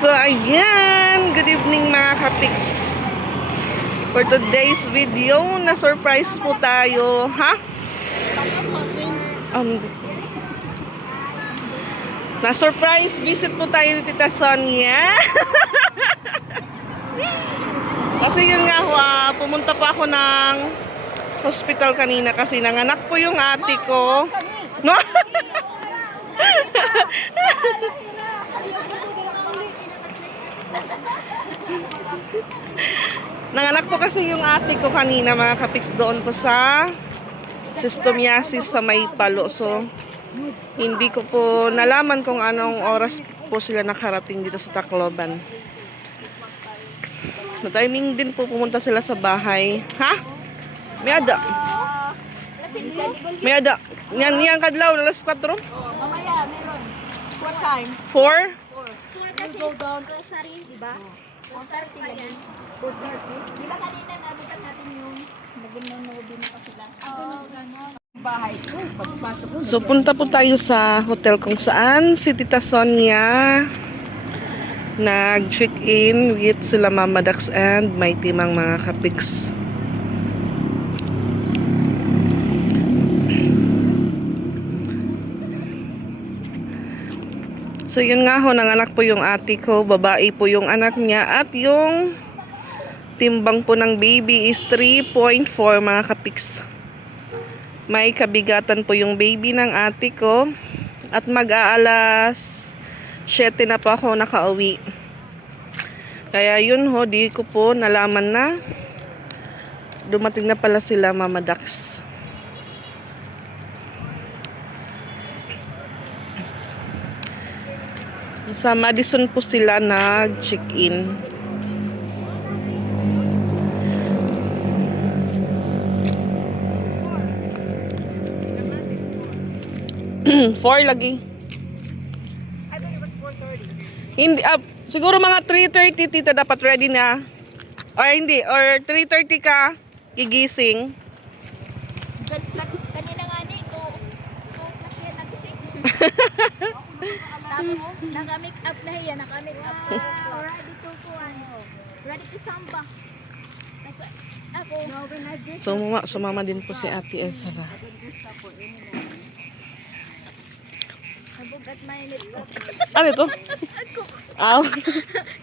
So, ayan. Good evening mga kapiks. For today's video, na-surprise po tayo. Ha? Na-surprise visit po tayo ni Tita Sonia. Kasi yun nga, pumunta po ako ng hospital kanina kasi nanganak po yung ate ko. No? Nanganak po kasi yung ate ko kanina mga kapiks doon po sa Schistomiasis sa May Palo. So, hindi ko po nalaman kung anong oras po sila nakarating dito sa Tacloban. Na-timing din po pumunta sila sa bahay. Ha? May ada. May ada. Yan kadlaw, alas 4. Mamaya, meron. What time? 4? 4 go down. Grocery, diba? 4:30 ganyan. 4:30. Diba kanina nabutan natin yung nag-nonobi na pa sila? Oo, gano'n. Bahay ko, pagpasok ko. So, punta po tayo sa hotel kung saan si Tita Sonia nag-check-in with sila Mama Dax and may timang mga kapiks. So, yun nga ho, nanganak po yung ate ko, babae po yung anak niya, at yung timbang po ng baby is 3.4 mga kapiks. May kabigatan po yung baby ng ate ko, at mag-aalas 7 na po ako nakauwi. Kaya yun ho, di ko po nalaman na dumating na pala sila Mama Dax. Sa Madison po sila nag-check-in. Four lagi. I think it was 4:30. Hindi, siguro mga 3:30 tita dapat ready na. Or hindi, or 3:30 ka gigising. Kanina nga ni ko nakita nagising. Tapos naka-make up na hiya, naka-make up. Ready to ano? Ready to samba. Ako. Sumama din po si Ate Ezra. Habog at mainit ko. Ano ito? Aw.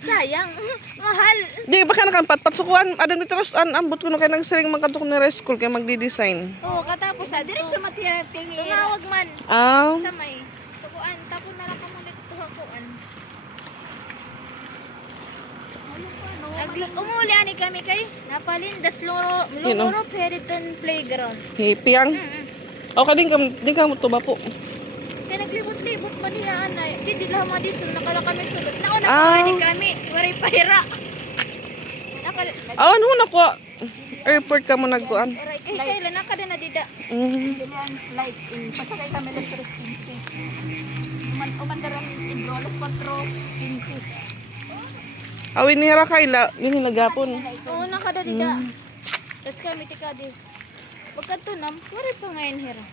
Sayang. Mahal. Di, baka nakampat. Patsukuan, adam nito ros, ambot ko no kaya nang siring magkantok na reschool kaya magdi-design. Oo, katapos diretso matiyating. Tumawag man. Aw. Sa may sukuan. Tapos na lang kamulit ito hakuan. Umuli ani kami kay Napalindas Loro Periton Playground. Hipiyang. O ka din ka mo to ba po? Kaya naglibot-libot pa nila anay. Di lang madison nakala kami sulod. Nauna Ah. pa ani kami. Waray pahira. Awan ho na po. Airport ka mo nagkuan. Kailan nakada na dida. Flight in pasakay kami las 3:15. Umandaran Indrolos 4:15. Awin ni Rakaila, yun yung nagapon. Oo, nakada dida. Tapos kami tikadi. Pagkatunam, wala pa ngayon hira.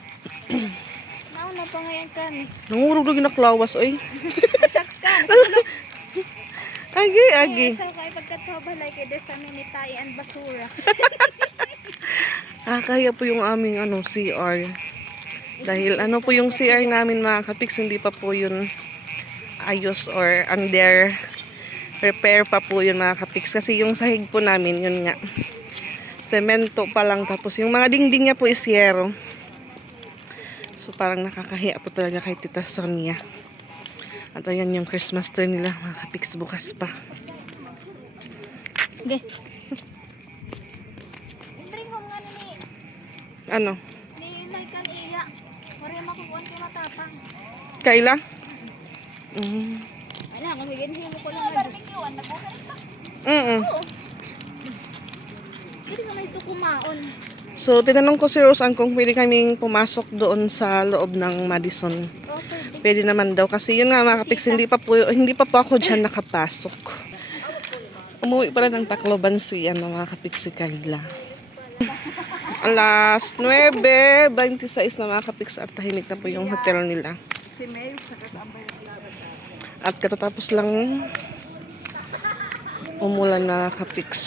Nauna pa ngayon kami. Nangurog lagi naklawas, oy. Sakkan. Agi. So kay pagkatubalay kay there's a minitay and basura. Kaya po yung aming CR. Dahil po yung CR namin mga kapiks, hindi pa po yun ayos or under repair pa po yun mga kapiks. Kasi yung sahig po namin, yun nga, semento pa lang. Tapos yung mga dingding niya po is yero. So parang nakakahiya po talaga kay Tita Sonia. At ayan yung Christmas tree nila mga kapiks, bukas pa. Okay. Bring home nga ni Ano? Michael Iya. Wala makukuhan ko matapang. Kaila? Wala, kami ganhin ko lang. Barbecue-an, nagbuhay pa. Oo. Hindi nga may ito kumaon. So, tinanong ko si Roseanne kung pwede kaming pumasok doon sa loob ng Madison. Okay. Pwede naman daw. Kasi yun nga mga kapiks, hindi pa po ako dyan nakapasok. Umuwi pala ng Tacloban si mga kapiks si Kayla. Alas 9:26 na mga kapiks at tahimik na po yung hotel nila. Si May, sa kasambay ng laban. At katatapos lang Umulan na kapiks.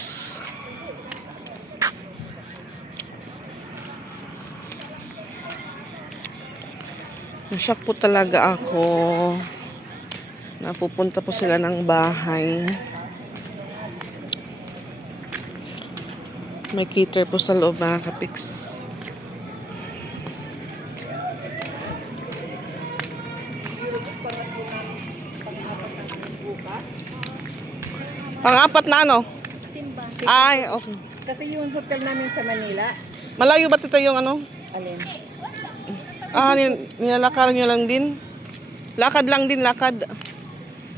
Nashock po talaga ako. Napupunta po sila ng bahay. May cater po sa loob mga kapiks. Pang-apat na ano? Simba. Ay, okay. Kasi yung hotel namin sa Manila, Malayo ba tita yung ano? alin? Nilalakaran nyo lang din? Lakad lang din, lakad.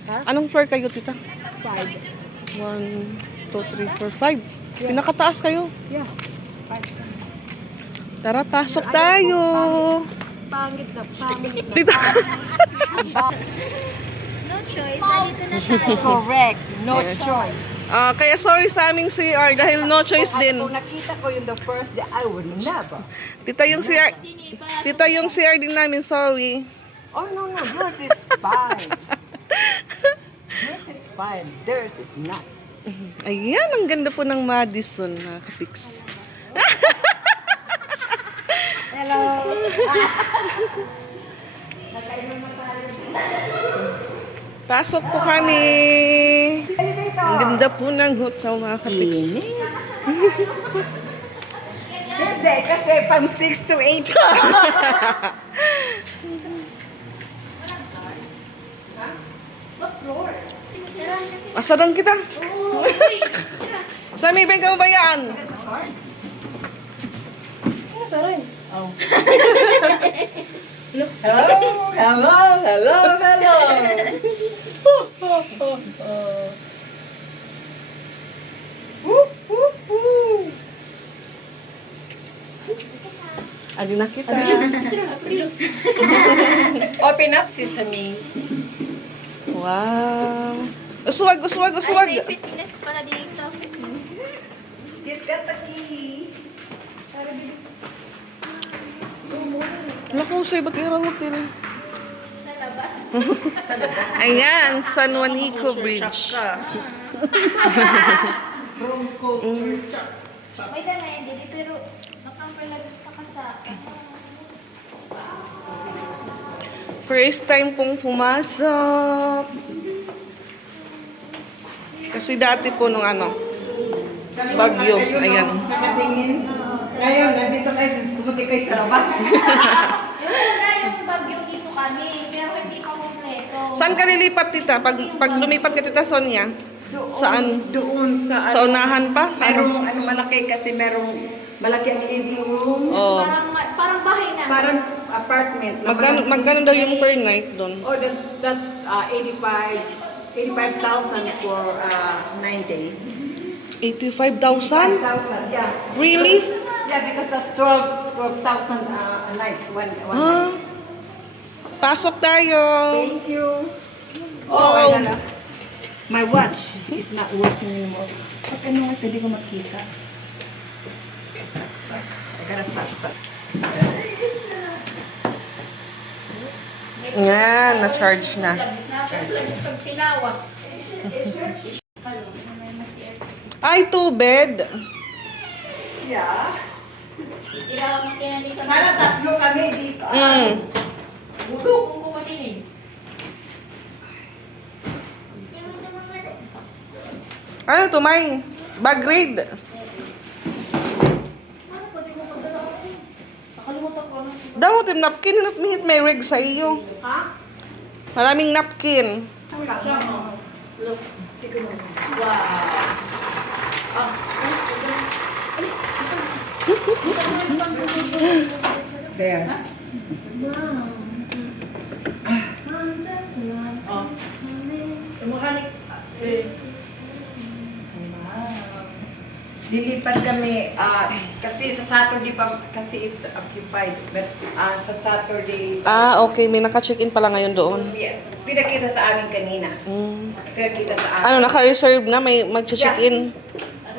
Ha? Anong floor kayo tita? 5. 1, 2, 3, 4, 5. Pinakataas kayo. Yeah. 5. Tara, pasok tayo. Pangit na. Tita. No choice. Nalito na tayo. Correct. No choice. Kaya sorry sa aming CR dahil no choice din. Kung nakita ko yung the first day, I would never. Tita yung CR din namin, sorry. Oh, no. Yours is fine. Yours is fine. Theirs is not. Ayan, ang ganda po ng Madison, mga kapiks. Hello. Pasok po kami. Ang ganda po ng hotel, mga kapiks. Hindi, kasi pang 6 to 8. Asaran kita. Sa may bengka mo ba yan? Hello. Adi na kita. Open up, sesame. Wow. Uswag. Ay, may fitness pala dito. Sis got the key. Wala ko sa iba't irang hotel. Sa labas. Ayan, San Juanico Bridge. May dala yan dito, pero nakampalagas sa kasaka. First time pong pumasok. Kasi dati po nung ano, bagyo. Ayan. Nakatingin. Ngayon, nandito kayo, kumuti kayo sa labas. Yung una yung bagyo dito kami, pero hindi pa kompleto. Saan ka lilipat, tita? Pag lumipat ka, tita Sonia? Saan? Doon sa... Sa unahan pa? Merong malaki kasi merong malaki ang living room. Oh. Parang bahay na. Parang apartment. na Magkano daw yung per night doon? Oh, that's 85,000 for 9 days. 85,000? 5,000, yeah. Really? Yeah, because that's 12,000 a night. One Ah. night. Pasok tayo. Thank you. Oh. I gotta- my watch is not working anymore. Pag ano nga, pwede ko makita. Saksak. I gotta saksak. Yan, na-charge na. Pag tinawa. Ay, 2 bed. Yeah. Ilang kinalita na. Sana tatlo kami dito. Budok kung kumatinin. Ano to, May? Bag raid. Nakalimutan ko na. Daw, tim napkin. Hinot mihit may rig sa iyo. Ha? Maraming napkin. There. Lilipat kami kasi sa Saturday pa kasi it's occupied but sa Saturday Okay. May naka-check-in pala ngayon doon. pinakita sa amin kanina. Pinakita sa amin. Ano, naka-reserve na? May mag-check-in?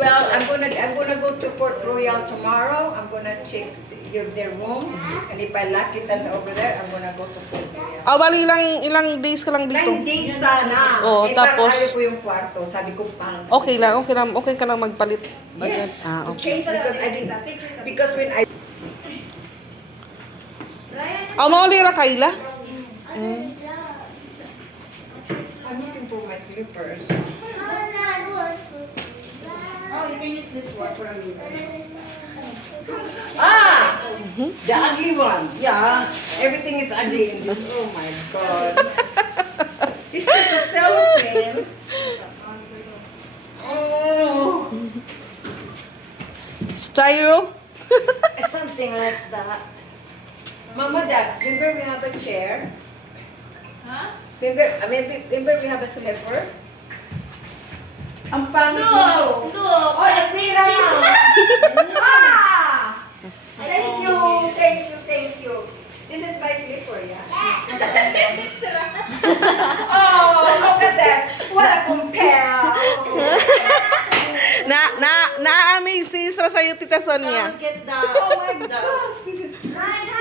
Well, I'm gonna go to Port Royal tomorrow. I'm gonna check their room, and if I like it and over there, I'm gonna go to Port Royal. Bali ilang days ka lang dito? 9 days sana. Oo, Parang tapos- ayaw ko yung kwarto. Sabi ko parang Okay ka lang magpalit. yes, Ah, to okay. change because when I Mauli ra Kayla? I'm looking for my slippers. Oh, you can use this one for a minute. Ah! The ugly one. Yeah. Everything is ugly in this. Oh my god. It's just a cellophane. Oh. Styro? Something like that. Mama, Dax, remember we have a chair? Huh? Remember we have a slipper? Ang pangit No! nito. No! Oh, nasira! Ah! Thank you. This is my slipper, yeah? Oh, look at this. What a compare. Na-amaze si Isra sa'yo, Tita Sonia. Look at that. Oh my gosh. This is better.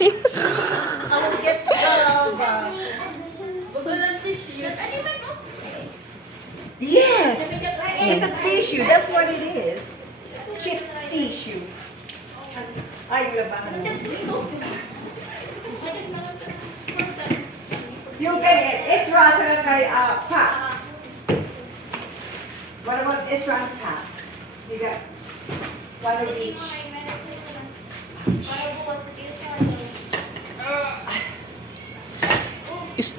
I will get the... Yes! It's a tissue. That's what it is. Cheap tissue. Ay, labahan mo. Yung kay Ezra at saka kay Pat. What about Ezra and Pat? You got one of each.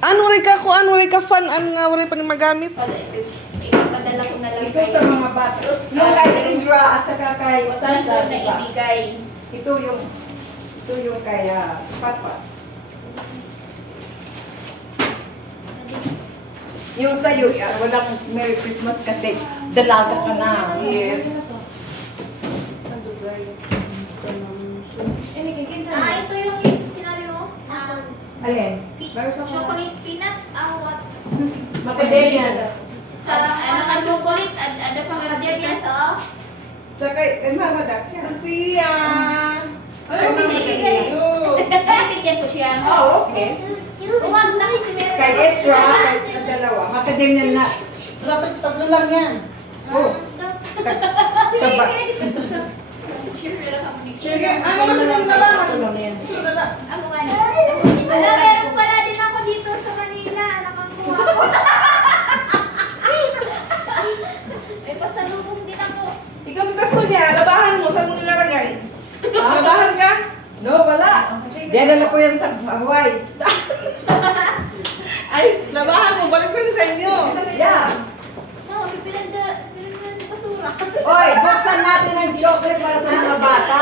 Ano rin ka fan, nga rin pa ni magamit? Ipapadala ko na lang Ito sa mga bata. Yung kay Ezra at saka kay Sansa, na diba? ibigay. Ito yung kay Pat. Yung sa'yo, walang Merry Christmas kasi dalaga ka na. Yes. Ito yung sinabi mo? Alin? Chocolate peanut, what? Macadamia. Sa mga chocolate, ada pa macadamia sa Sa kay Mama Dax yan. Siya! Kay Mama Dax. Bibigyan ko siya. Oh, okay. Huwag na si Mary. Kay Ezra, kay dalawa. Macadamia nuts. Dapat tatlo lang yan. Oh. Sabak. Sige, ano kasi nang nalaman? Tatlo lang yan. Ako nga na. Wala, meron pala din ako dito sa Manila. Nakakuha ko. May pasalubong din ako. Ikaw, Tita Sonia, labahan mo. Saan mo nilalagay? Labahan ka? No, wala. Dinala ko yan sa Hawaii. Ay, labahan mo. Balik ko na sa inyo. Yeah. No, pinanda basura. Oy, buksan natin ang chocolate para sa mga bata.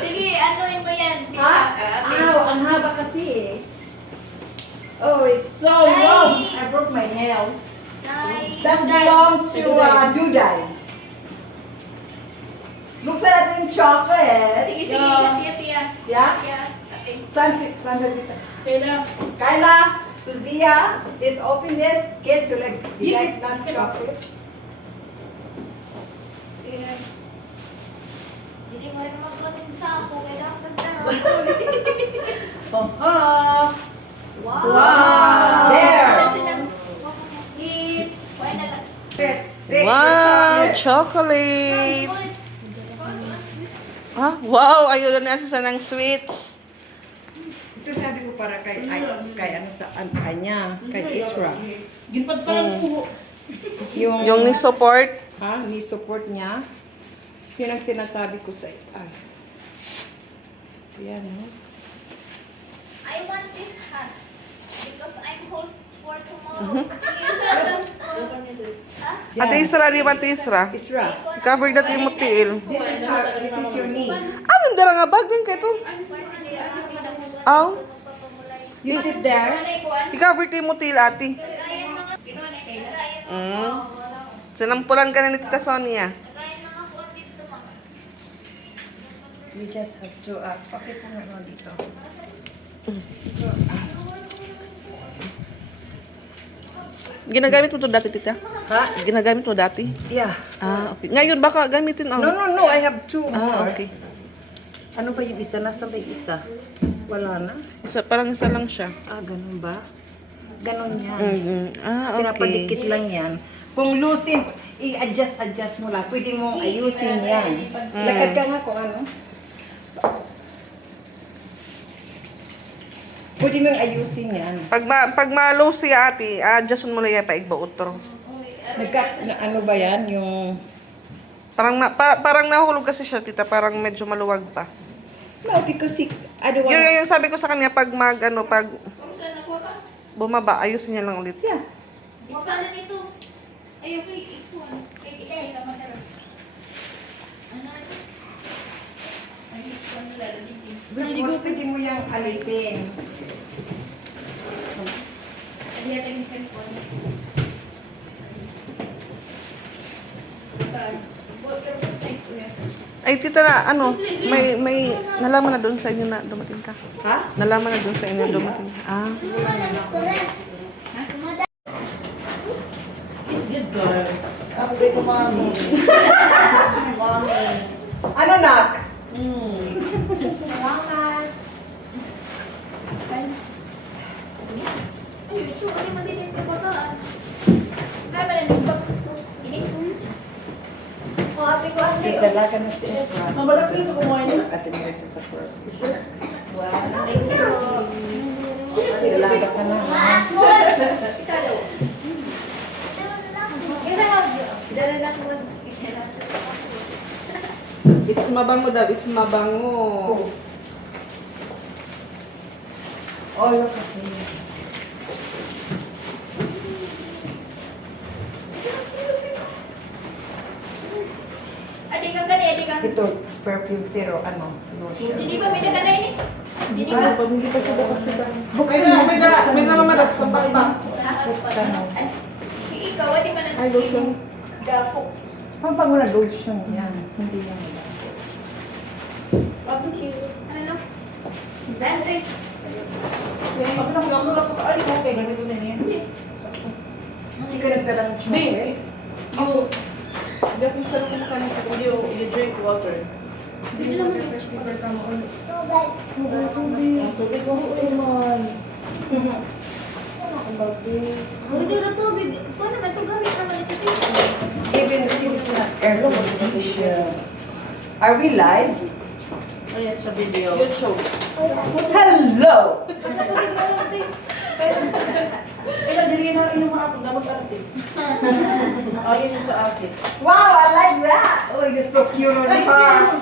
Sige, anuin mo yan. Ha? Ow, ang haba kasi eh. Oh, it's so long. I broke my nails. That belongs to Duday. Buksan natin yung chocolate. Sige, sige. Yeah. Tiya. Yeah? Tiya. Okay. Saan dito? Kayla, Suzia, let's open this. Kids who like you guys love chocolate. Hindi mo rin magkasin sa ako. Kailangan magkaroon. Oh, Wow! There. Why na lang? Wow, chocolate! Wow, ayun na sa ng sweets. Ito sabi ko para kay ano sa kanya, kay Isra. Ginpad pa lang po. Yung ni support. Ni support niya. Yun ang sinasabi ko sa Yan, no? I want this hat because I'm host for tomorrow. Ate Isra, di ba Ate Isra? Isra, Cover that yung mutiil. this is your knee. Ano dara nga bag din kayo to? Aw, You sit there. i-cover to yung mutiil, ate. Sinampulan ka na ni Tita Sonia. You just have to, okay po nga dito. Ginagamit mo to dati, tita? Ha? Ginagamit mo dati? Yeah. Ah, okay. Ngayon baka gamitin ang... No, I have two Ah, more. okay. Ano ba yung isa? Nasa ba yung isa? Wala na? Parang isa lang siya. Ah, ganun ba? Ganun yan. Ah, okay. Pinapadikit lang yan. Kung loosen, i-adjust mo lang. Pwede mong ayusin yan. Lakad ka nga kung ano. Pwede mong ayusin yan. Pag ma-low si ate, adjust mo lang yung paigba utro. Ano ba yan? Yung... Parang nahulog kasi siya, tita. Parang medyo maluwag pa. No, because I don't Yun want... yung sabi ko sa kanya, pag bumaba, ayusin niya lang ulit. Yeah. Sana dito. Ayoko ikuan. Kaya kita matara. Because pwede mo yung alisin. Ay, tita na, may nalaman na doon sa inyo na dumating ka. Ha? Nalaman na doon sa inyo na dumating. Ah. It's good, girl. Ako ba ito, mami? Ano, nak? Salamat. Ay, ito. Ano magiging ka ba ka? Kaya ba nang ini? Oh, happy ko ang Sis, dalaga na si Ezra. Mabalak ko ito kumain. Kasi meron siya sa work. Wow, thank you. Dalaga ka na. Ikalo. Dala na ko. It's mabango daw, it's mabango. Oh, look at me. Adi kang gani, adi kang. Ito, perfume, pero ano, lotion. Sini ba may nagana ini? Sini ba? Hindi pa siya bukas na. May namamadag sa papa. Ikaw, adi man ang Ay, lotion. dako. Pampang mo na lotion yan. Hindi yan. Thank you. Ano na? Dante. Ako lang, ako lang. Ay, okay, ganito na yan. Hindi ka nagdala ng chocolate. You drink water. Hindi na tubig. Paano ba ito gamit naman ito? Even if it's not heirloom, are we live? Ayan sa video. YouTube. Hello! Kailan dili na rin yung mga ako dapat ate. Ayun yung sa ate. Wow, I like that! Oh, you're so cute on her.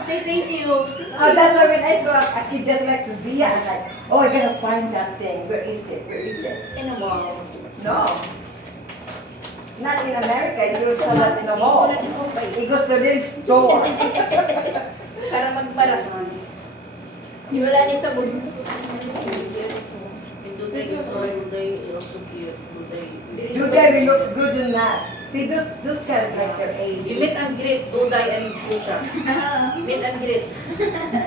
Say thank you. Oh, that's why when I saw a kid just like to see it, I'm like, oh, I gotta find that thing. Where is it? Where is it? In a mall. No. Not in America. You saw that in a mall. He goes to this store. Para magpara. Wala niya sa bulo. Juday looks good in that. See, those guys like their age. You meet and greet, Duday and Pusha. Meet and greet.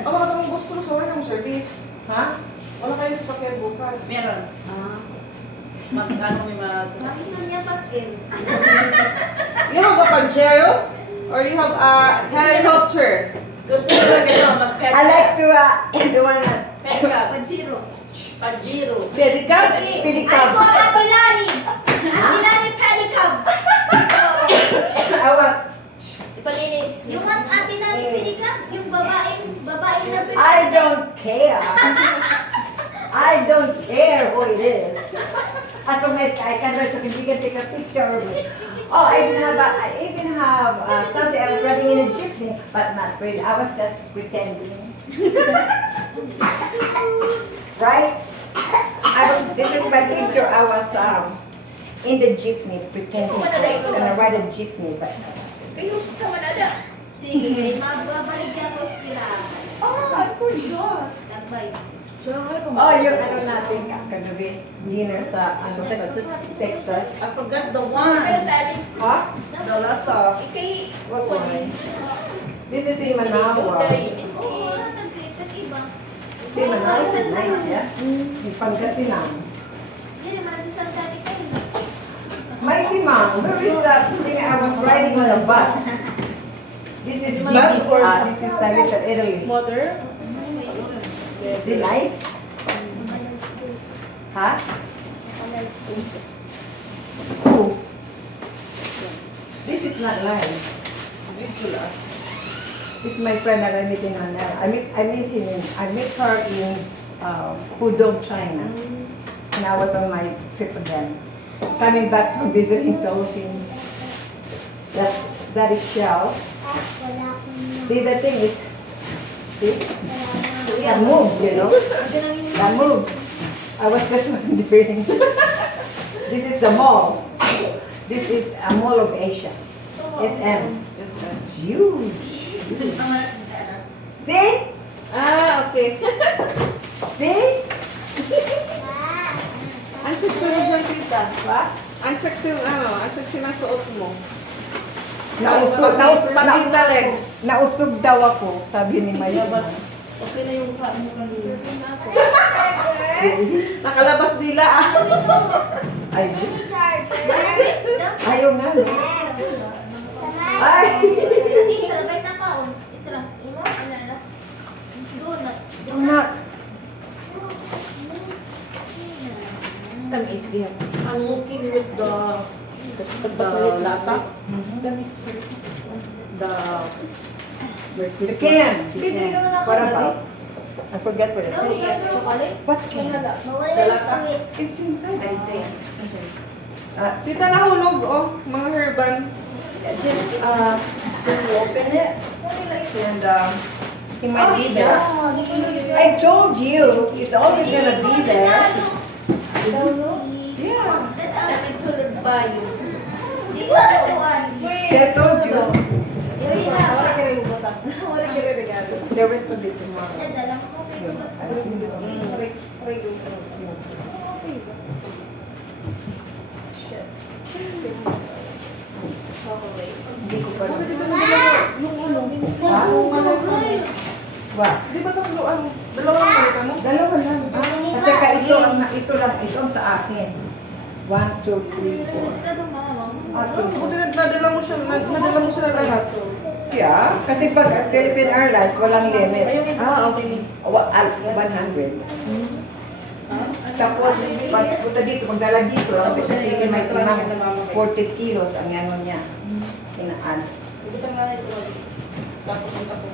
Ano ka nang gusto sa wala ng service? Huh? Wala kayo sa sakyan bukas. Meron. Ano may mga... Bakit na niya patin? You have a Pajero? Or you have a helicopter? Gusto ko lang ito, mag-pet I like to, the one that, Pet ka. Pajiro. Pajiro. Pedicab? Pedicab. I call Ate Lani. Ate Lani pedicab. I want, Ipanini. You want Ate Lani pedicab? Yung babaeng na pedicab. I don't care. I don't care who it is. As long as I can write so you can take a picture of it. Oh, I even have Sunday I was riding in a jeepney, but not really. I was just pretending. Right? This is my picture. I was in the jeepney pretending I was gonna ride a jeepney, but Piyus ka manada. Sige, magbabalik niya sa ospital. oh, I forgot. Nagbay. Oh, yung ano natin kagabi, dinner sa Texas. I forgot the Pero one. tali. Huh? The laptop. Ikay. What one? This is in Managua. Oo, nag-iba. See, Managua is nice, yeah? Yung Pangasinan. Hindi naman sa Santa Ana kayo. My Where is that thing I was riding on a bus? This is Bus Gigi's, or- this is the little Italy. Mother? Is it nice? Huh? Oh. This is not nice. This is my friend that I'm meeting on there. I met her in Pudong, China. And I was on my trip again. Coming back from visiting Philippines. That is Shell. See, the thing is, see? That moves, you know? That moves. I was just wondering. This is the mall. This is a mall of Asia. SM. It's huge. See? Ah, okay. See? Ang sexy mo dyan, tita. What? Ang sexy ng suot mo. Nausog legs. nausog daw ako, sabi ni Mayo. Okay na yung kaan mo kanina. Nakalabas nila. Ay, ayaw nga. No? Ay! Isra, may nakaon. Isra. Alala. Donut. I'm not. Tamis diyan. I'm looking with the lata. The can. Bibili ka na What about? I forget what it is. Chocolate? What can? Mawala yung sweet. It's inside, I think. Tita, nahulog, oh. Mga herban. Just open it. And it might be there. I told you, it's always gonna be there. Yeah. Kasi sulod ba yun? Di ko natuan. See, I told you. Irina. There was to be tomorrow. Nadala mo. Hindi ko pa. Yung ano, Ha? What? di ba tatlo, dalawang balikan mo? Dalawa lang. At saka ito ang sa akin. 1, 2, 3, 4. Buti nadala mo sila lahat. Yeah, kasi pag Philippine Airlines, walang limit. Ah, okay. 100. Tapos, pag punta dito, magdala dito, kasi may timang 40 kilos ang ano niya. Inaan. Ito nga ito. Tapos ang tapos.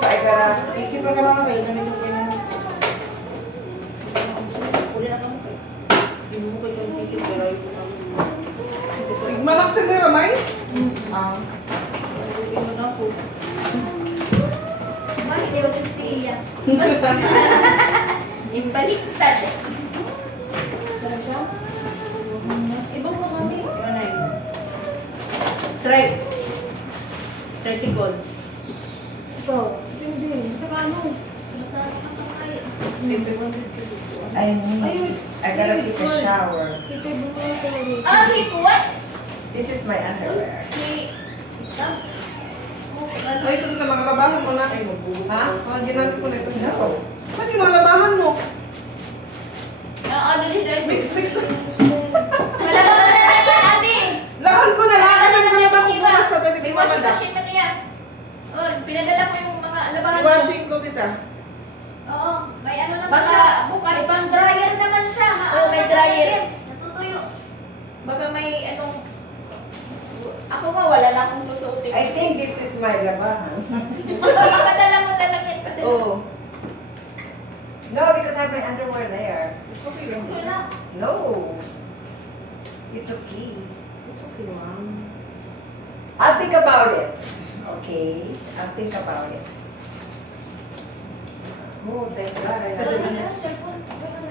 So, I gotta, Isip ka naman kayo, ganito kayo na. Uli na kami kayo. Hindi mo kayo kang ticket, pero ayaw ko naman. Malaksan mo yung ramay? Hindi mo na ako. Bakit di ba gusto iya? Imbaliktad. Ibang mo kami. Ano yun? Try. Tricycle. Ikaw. Hindi. Sa ano? Masarap ka sa kaya. I gotta take a shower. Ah, keep what? This is my underwear. Ay, ito sa mga labahan mo na. Ha? Mga ginamit ko na ito. No. Saan yung mga labahan mo? Ano din dahil? Mix na. Malaga ka na lang, Abi! Lahan ko na lang. Malaga Kasi na naman lang ako yung iba. bukas sa dali May ko washing madalas. machine na niya. Oh, pinadala ko yung mga labahan mo. I-washing ko, tita. Oo, may ano naman Baka siya. Bukas. May pang dryer naman siya. Oo, may dryer. Natutuyo. Baka may anong... Ako nga, wala na akong susuotin. I think this is my labahan. Padala mo na lang yan. Padala. Oo. No, because I have my underwear there. It's okay lang. Wala. No. It's okay. It's okay lang. I'll think about it. Okay? I'll think about it. Oh, thank God. I Wala have na, cellphone. Wala na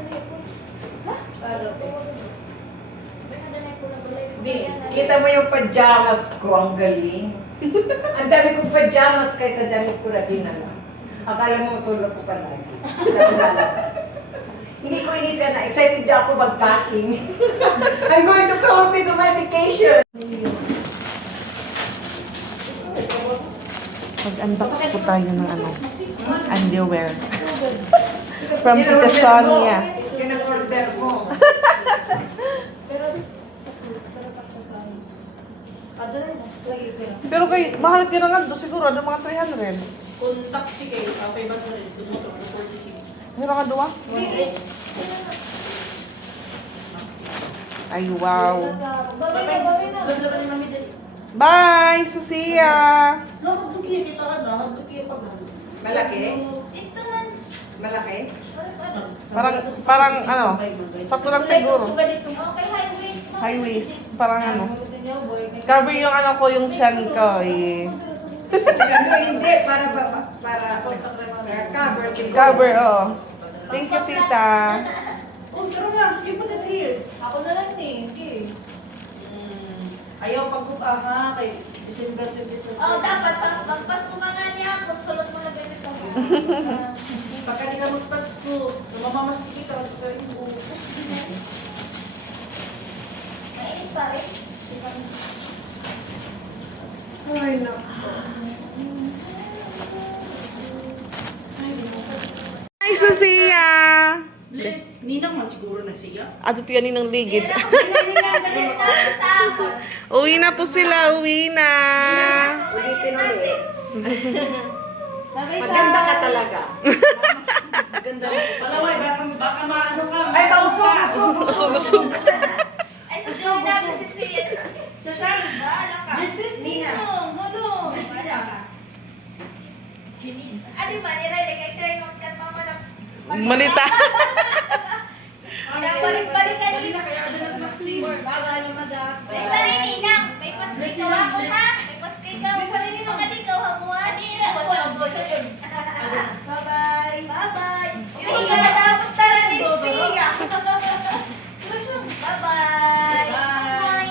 na yung Kita mo yung pajamas ko, ang galing. Ang dami kong pajamas kaysa damit ko na dinala. Akala mo tulog ko palagi. Hindi lalabas. Hindi ko inisip na excited na ako mag-packing. I'm going to Philippines on my vacation. Mag-unbox po tayo ng underwear. From Tita Sonia. Yun ang order mo. Doon na. Lagi ko lang. Pero kay, mahal din na nga, siguro, ano mga 300. Contact si Kay. 500. Tumutok ko 46. Meron ka duwa? Ay, wow. Babay na, babay na. Doon naman ni Mami din. Bye, Susia! Nakagdukiya kita ka na. Hagdukiya pag Malaki? Ito man. Malaki? Parang ano, sakto lang siguro. Okay, high waist. High waist, parang ano. Cover yung ano ko, yung chan ko eh. At saka no, hindi, para cover siguro. Cover, oh. Thank you, tita. Oh, tara na. You put it here. Ako na lang eh. Okay. Ayaw pagkupa ha. Kay December 22. Oh, dapat magpasko ka nga niya kung sulot mo na ganito. Pagka di ka magpasko, mamamastik kita. Mainit pa rin. Ay, no. Hi, Susia! Bless. Ninang man siguro na siya. Ato tiyanin ng ligid. Sa ako. Uwi na po sila, uwi na. Ulitin ulit. Maganda ka talaga. Ganda mo. Palaway, baka maano ka. Ay, mausog. Usog-usog. Ay, susunod natin si Suya. Shashan. Bahala ka. Business Nina. Ano? Bahala ka. Ano ba? Niray, kay turn on ka mama lang. Manita. Balik-balikan Dali na kaya doon at Maxine. Bawal yung madak. May sarili nang. May paskay ka ako ha. May paskay ka. May sarili nang kadikaw hamuan. Bye-bye. Bye-bye. Yung higa na dapat tala ni Sia. Bye-bye. Bye.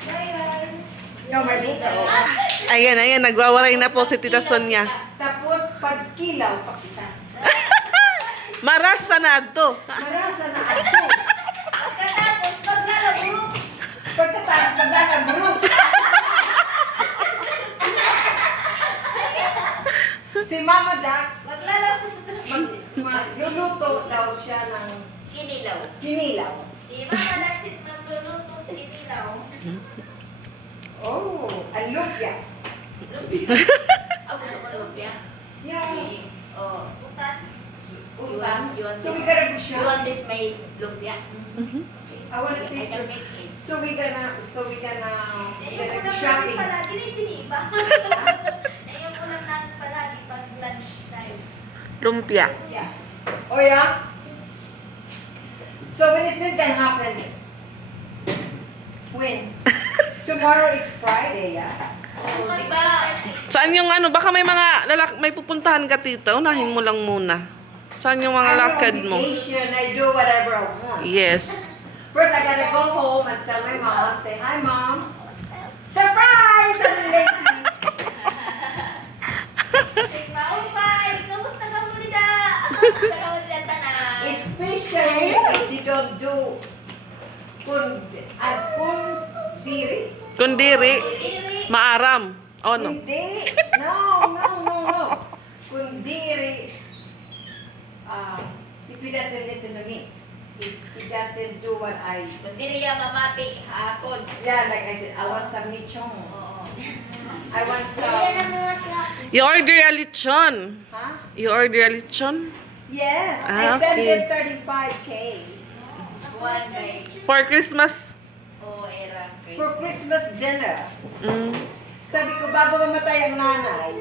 Bye-bye. No, may buka. oh. Ayan, nagwawaray na po si Tita Sonia. Tapos, pagkilaw, pakita. Marasa na adto. Marasa na ako. Pagkatapos, maglalaguro. Pagkatapos, maglalaguro. Si Mama Dax, Maglalaguro. magluluto daw siya ng Kinilaw. kinilaw. Di ba malaksit magluluto kinilaw? Oh, ang lumpia. Ako sa malumpia. Yeah. Oh, utan. Utan. You want So we this? gotta go siya. You want this may lumpia? I wanna I taste can it. make it. So we gonna Yung go ulam shopping. namin palagi rin sinipa. Yung ulam namin palagi pag lunch time. Lumpia. Yeah. Oh yeah? So when is this gonna happen? When? Tomorrow is Friday, yeah? Oh, di ba? Saan yung ano, baka may mga may pupuntahan ka tita, unahin mo lang muna. Saan yung mga lakad mo? I'm on vacation, I do whatever I want. Yes. First, I gotta go home and tell my mom, say, hi, Mom. Surprise! I'm late. Sigma, oh, bye! Kamusta ka muli da? Kamusta ka muli da tanan? Especially if they don't do kundiri. Kundiri, Diri. maaram. Oh no. Hindi. No. Kundiri. If he doesn't listen to me, if he doesn't do what I... Diri ya mamati hapon. Yeah, like I said, I want some nichong. Oo. I want some... You order a lechon. Huh? You order a lechon? Yes, Ah, I sent okay. them 35K. One day. For Christmas. Oo, era. For Christmas dinner. Mm. Sabi ko, bago mamatay ang nanay,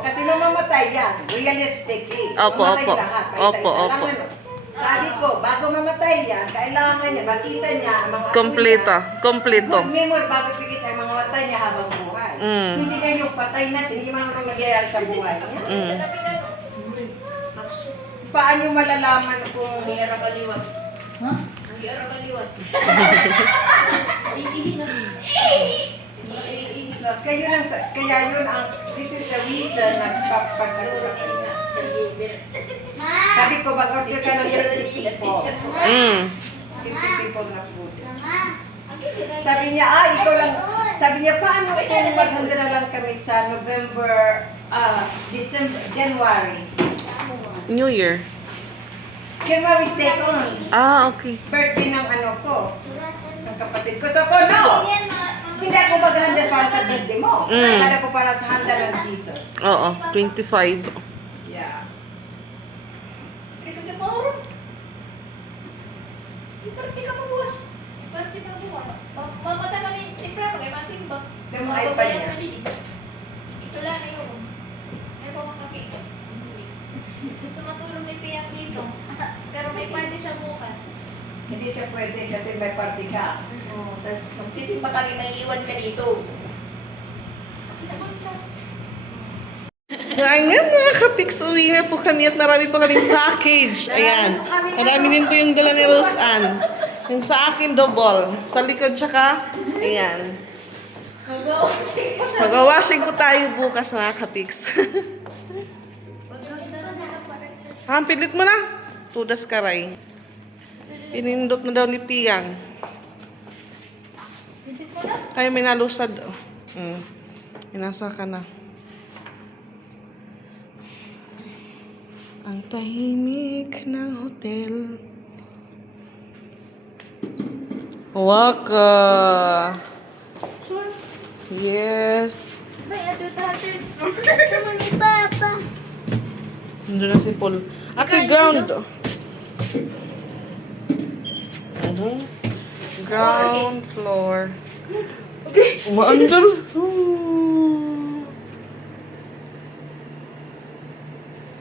kasi mamamatay yan, realistically. Opo, Mamatay opo. lahat, Opo, paisa-isa lang, opo. ano. Sabi ko, bago mamatay yan, kailangan niya, makita niya ang mga Kompleto. niya, Kompleto. good memory bago pikit ang mga matay niya habang buhay. Mm. Hindi na yung patay na, hindi man ang nagyayari sa buhay niya. Mm. Paano malalaman kung... Ang era kaliwat. Ha? Ang era kaliwat. Iihi na rin. Kaya yun ang, this is the reason nagpapagdalo sa kanya. Sabi ko, mag-order ka ng 50 people. Mm. 50 people na food. Sabi niya, ikaw lang. Sabi niya, paano kung maghanda na lang kami sa November, January? New Year. January 2nd. Ah, okay. Birthday ng ano ko. Ng ng kapatid ko. So, no! Yan, Hindi ako maghanda para sa birthday mo. Mm. Handa ko para sa handa ng Jesus. Oo, 25. Yeah. Ito ka pa, Oro. Iparti ka pa, boss. Iparti ka buwas. Mamata kami, temprano, kay masimba. Ito mo iPad niya. Ito lang na yun. May pa mga kape. Gusto matulong ni Piyang dito. Pero may party siya bukas. Hindi siya pwede kasi may party ka. Oo, tapos magsisimba kami, naiiwan ka dito. Tapos na. So, ayan mga kapiks, uwi na po kami at marami po kaming package. Ayan. Marami din po yung dala ni Rose Ann. Yung sa akin, double. Sa likod, tsaka, ayan. Mag-awasing po tayo bukas mga kapiks. Pilit mo na. Tudas karay. Inindot na daw ni Piyang. Ay, may nalusad. Inasa ka na. Ang tahimik ng hotel. Waka. Yes. Nandun na si Paul. Ate, ground. Ground floor. Umaandar.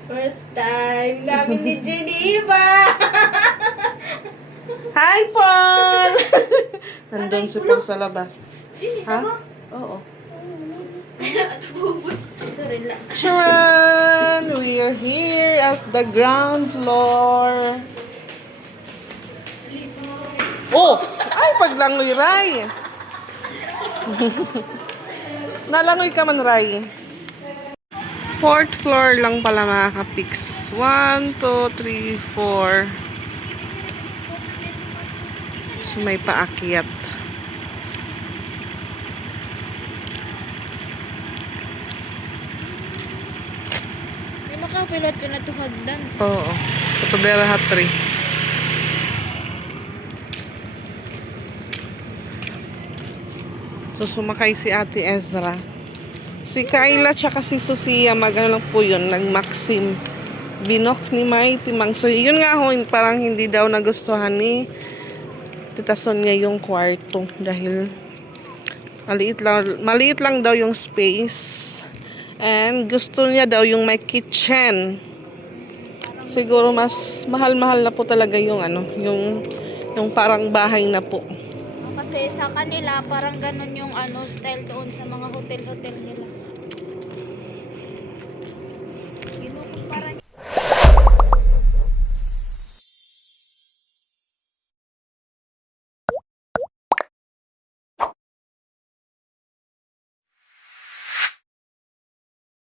First time namin ni Geneva! Hi, Paul! Nandun si Paul sa labas. Ha? Oo. At bubus. Sorry lang. Charan! We are here at the ground floor. Oh! Ay, paglangoy, Ray! Nalangoy ka man, Ray. Fourth floor lang pala mga kapiks. 1, 2, 3, 4. So, may paakyat. May makapilot ka na ito hagdan. Oo. Patubera hat 3. So, sumakay si Ate Ezra. Si Kayla tsaka si Susia, mag-ano lang po yun, nag-Maxim. Binok ni May Timang. So, yun nga ho, parang hindi daw nagustuhan ni Tita Sonia yung kwarto. Dahil maliit lang daw yung space. And gusto niya daw yung may kitchen. Siguro mas mahal-mahal na po talaga yung ano, yung parang bahay na po. Kasi sa kanila, parang ganun yung style doon sa mga hotel-hotel nila.